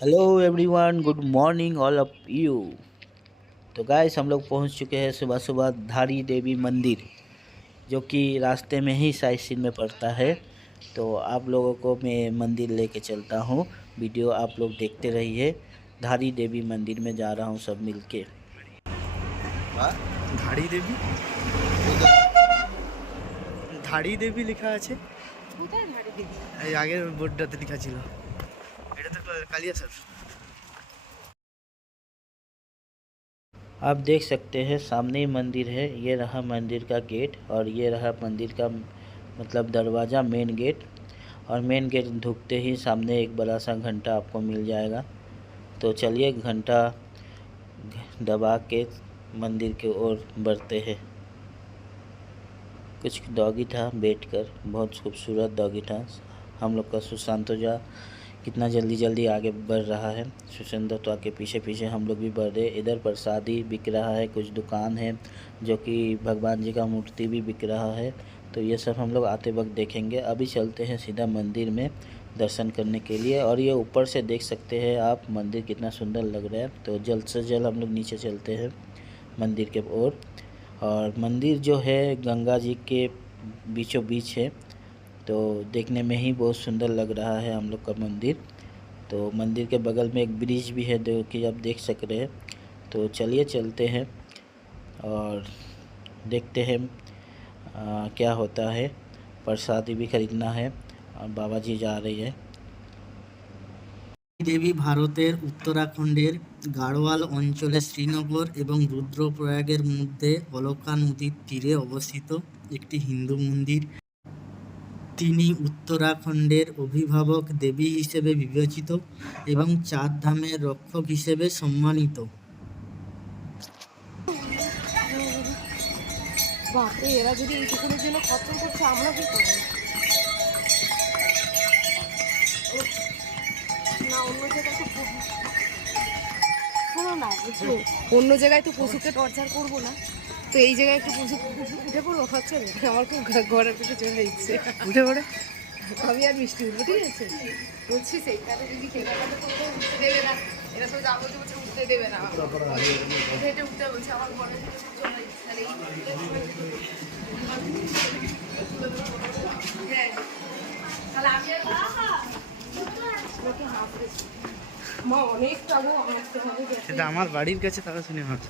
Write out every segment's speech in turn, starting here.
hello everyone good morning all of you तो guys हम लोग पहुंच चुके हैं सुबह सुबह धारी देवी मंदिर जो कि रास्ते में ही साइड सीन में पड़ता है तो आप लोगों को मैं मंदिर लेके चलता हूं वीडियो आप लोग देखते रहिए धारी देवी मंदिर में जा रहा हूं सब मिलके ধাড়ি দেবী ধাড়ি দেবী লেখা আছে কোথায় ধারে দিবি এই আগের বোর্ডটাতে লেখা ছিল कालिया सर। आप देख सकते हैं, सामने ही मंदिर है। ये रहा मंदिर का गेट और ये रहा मंदिर का मतलब दरवाज़ा मेन गेट। और मेन गेट ढुकते ही सामने एक बड़ा सा घंटा आपको मिल जाएगा। तो चलिए घंटा दबा के मंदिर की ओर बढ़ते हैं। कुछ डॉगी था बैठ कर बहुत खूबसूरत डॉगी था। हम लोग का सुशांत ओझा कितना जल्दी जल्दी आगे बढ़ रहा है। सुशेंद्र तो आके पीछे पीछे हम लोग भी बढ़ रहे इधर प्रसादी बिक रहा है कुछ दुकान है जो कि भगवान जी का मूर्ति भी बिक रहा है। तो ये सब हम लोग आते वक्त देखेंगे। अभी चलते हैं सीधा मंदिर में दर्शन करने के लिए। और ये ऊपर से देख सकते हैं आप मंदिर कितना सुंदर लग रहा है। तो जल्द से जल्द हम लोग नीचे चलते हैं मंदिर के ओर। और, और मंदिर जो है गंगा जी के बीचों बीच है। तो देखने में ही बहुत सुंदर लग रहा है हम लोग का मंदिर तो मंदिर के बगल में एक ब्रिज भी है जो कि आप देख सक रहे हैं तो चलिए चलते हैं और देखते हैं आ, क्या होता है प्रसादी भी खरीदना है और बाबा जी जा रही है দেবী ভারতের উত্তরাখণ্ডের গাড়োয়াল অঞ্চলে শ্রীনগর এবং রুদ্রপ্রয়াগের মধ্যে অলকা নদীর তীরে অবস্থিত একটি হিন্দু মন্দির তিনি উত্তরাখণ্ডের অভিভাবক দেবী হিসেবে বিবেচিত এবং চার ধামের রক্ষক হিসেবে সম্মানিত। এরা যদি অন্য জায়গায় তো অন্য জায়গায় তো পশুকে টর্চার করব না। তো এই জায়গায় একটু পশু উঠে পড়ব নেই আমার খুব ঘরের পেটে চলে ইচ্ছে উঠে পড়ে? আমি আর মিষ্টি উঠবো ঠিক আছে? বলছি সেইখানে যদি কেনাকাটা করতে উঠতে দেবে না। এরা তো যাব যে বলছে উঠতে দেবে না। হেঁটে উঠতে বলছে আমার ঘরের পেটে চলে ইচ্ছে আর এই হ্যাঁ। তাহলে আমি আর সেটা আমার বাড়ির কাছে তারা শুনে ভাবছে।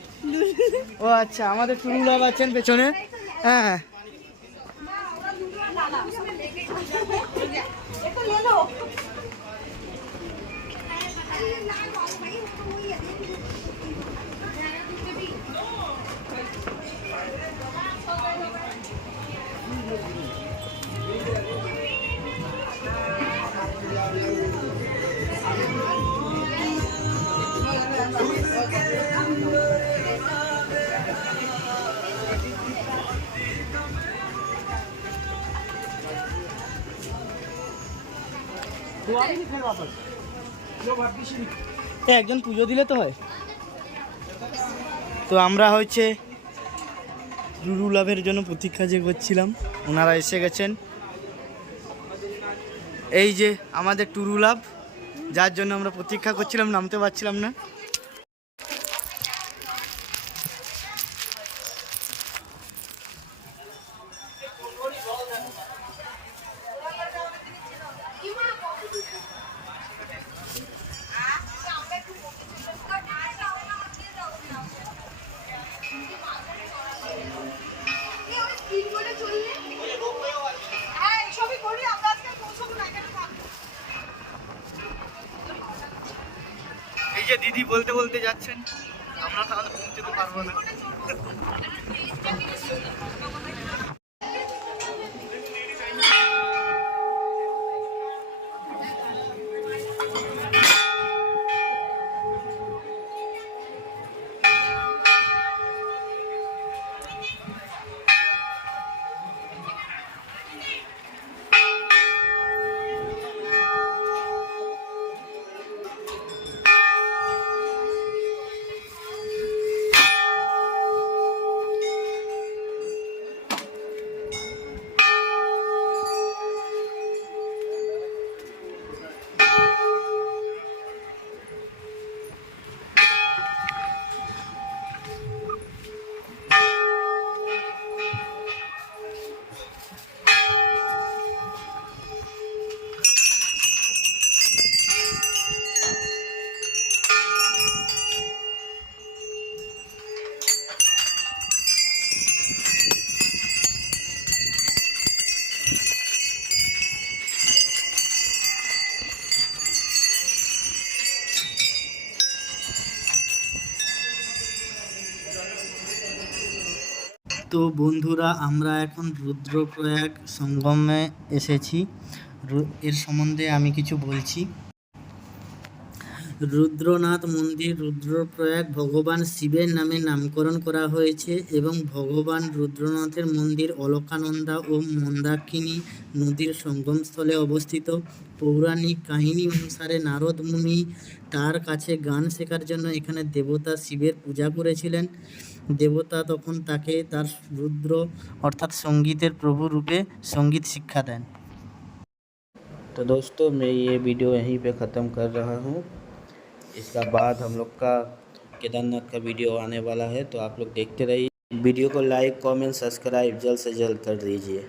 ও আচ্ছা আমাদের টুরুলাভ আছেন পেছনে। হ্যাঁ হ্যাঁ। একজন পুজো দিলে তো হয়। তো আমরা হচ্ছে রুরু লাভের জন্য প্রতীক্ষা যে করছিলাম, ওনারা এসে গেছেন। এই যে আমাদের টুরু লাভ, যার জন্য আমরা প্রতীক্ষা করছিলাম, নামতে পারছিলাম না। এই যে দিদি বলতে বলতে যাচ্ছেন আমরা তাহলে পৌঁছতে পারব না। তো বন্ধুরা, আমরা এখন রুদ্রপ্রয়াগ সঙ্গমে এসেছি। এর সম্বন্ধে আমি কিছু বলছি। রুদ্রনাথ মন্দির, রুদ্রপ্রয়াগ, ভগবান শিবের নামে নামকরণ করা হয়েছে এবং ভগবান রুদ্রনাথের মন্দির অলকানন্দা ও মন্দাকিনী নদীর সঙ্গমস্থলে অবস্থিত। পৌরাণিক কাহিনী অনুসারে নারদ মুনি তার কাছে গান শেখার জন্য এখানে দেবতা শিবের পূজা করেছিলেন। দেবতা তখন তাকে তার রুদ্র অর্থাৎ সঙ্গীতের প্রভু রূপে সঙ্গীত শিক্ষা দেন तो दोस्तों मैं ये वीडियो यहीं पे ख़त्म कर रहा हूँ इसका बाद हम लोग का केदारनाथ का वीडियो आने वाला है तो आप लोग देखते रहिए वीडियो को लाइक कमेंट सब्सक्राइब जल्द से जल्द कर दीजिए